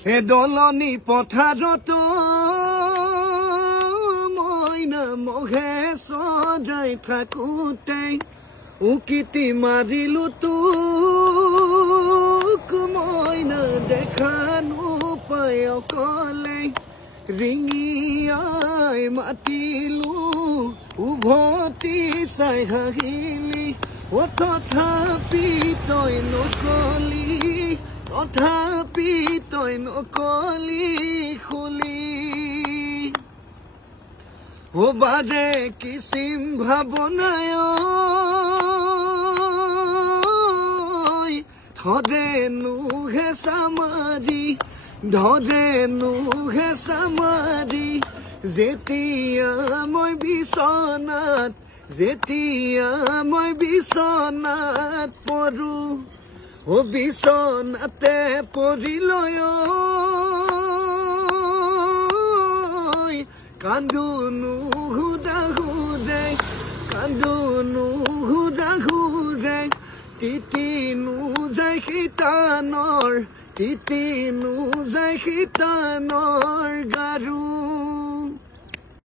হে দলনি পথাৰত মইনা মহে সজাই থাকোতে উকিতি মাৰিলো তোক মইনা দেখা নোপায় অকলে ৰিঙিয়াই মাতিলো উভতি চাই হাঁহিলি তথাপি তই নকলি খুলি বাৰে কিচিম ভাৱনায় ধৰেনো হেঁচা মাৰি যেতিয়া মই বিচনাত পৰো বিচনাতে পৰিলৈ কান্দোনো হুদা হুদে তিতিনো যায় শীতানৰ গাৰু